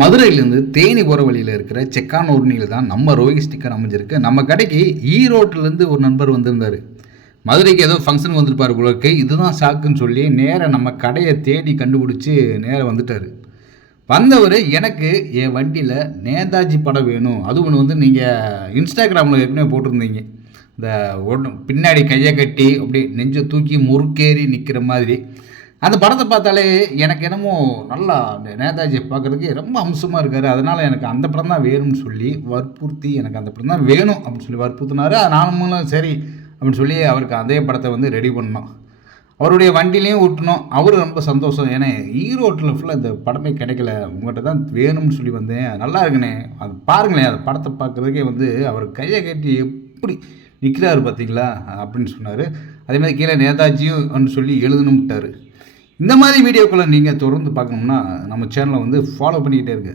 மதுரையிலேருந்து தேனி போகிற வழியில் இருக்கிற செக்கானூர்னியில் தான் நம்ம ரோஹி ஸ்டிக்கர் அமைஞ்சிருக்கு. நம்ம கடைக்கு ஈரோட்டிலேருந்து ஒரு நண்பர் வந்திருந்தார். மதுரைக்கு ஏதோ ஃபங்க்ஷன் வந்திருப்பார் உங்களுக்கு, இதுதான் ஷாக்குன்னு சொல்லி நேராக நம்ம கடையை தேடி கண்டுபிடிச்சி நேராக வந்துட்டார். வந்தவர் எனக்கு என் வண்டியில் நேதாஜி படம் வேணும், அது ஒன்று வந்து நீங்கள் இன்ஸ்டாகிராமில் ஏற்கனவே போட்டிருந்தீங்க, இந்த பின்னாடி கையை கட்டி அப்படி நெஞ்சை தூக்கி முறுக்கேறி நிற்கிற மாதிரி அந்த படத்தை பார்த்தாலே எனக்கு என்னமோ நல்லா நேதாஜியை பார்க்குறதுக்கு ரொம்ப அம்சமாக இருக்கார். அதனால் எனக்கு அந்த படம் தான் வேணும்னு சொல்லி வற்புறுத்தி எனக்கு அந்த படம் தான் வேணும் அப்படின்னு சொல்லி வற்புறுத்தினார். நானும் சரி அப்படின்னு சொல்லி அவருக்கு அதே படத்தை வந்து ரெடி பண்ணோம். அவருடைய வண்டிலையும் விட்டணும். அவரு ரொம்ப சந்தோஷம். ஏன்னா ஈரோட்டில் ஃபுல்லாக இந்த படமே கிடைக்கல, உங்கள்கிட்ட தான் வேணும்னு சொல்லி வந்தேன், நல்லா இருக்குண்ணே அது பாருங்களேன், அந்த படத்தை பார்க்குறதுக்கே வந்து அவர் கையை கட்டி எப்படி நிற்கிறாரு பார்த்தீங்களா அப்படின்னு சொன்னார். அதேமாதிரி கீழே நேதாஜியும் சொல்லி எழுதணும்ட்டார். இந்த மாதிரி வீடியோக்களை நீங்கள் தொடர்ந்து பார்க்கணும்னா நம்ம சேனலை வந்து ஃபாலோ பண்ணிக்கிட்டே இருக்கு.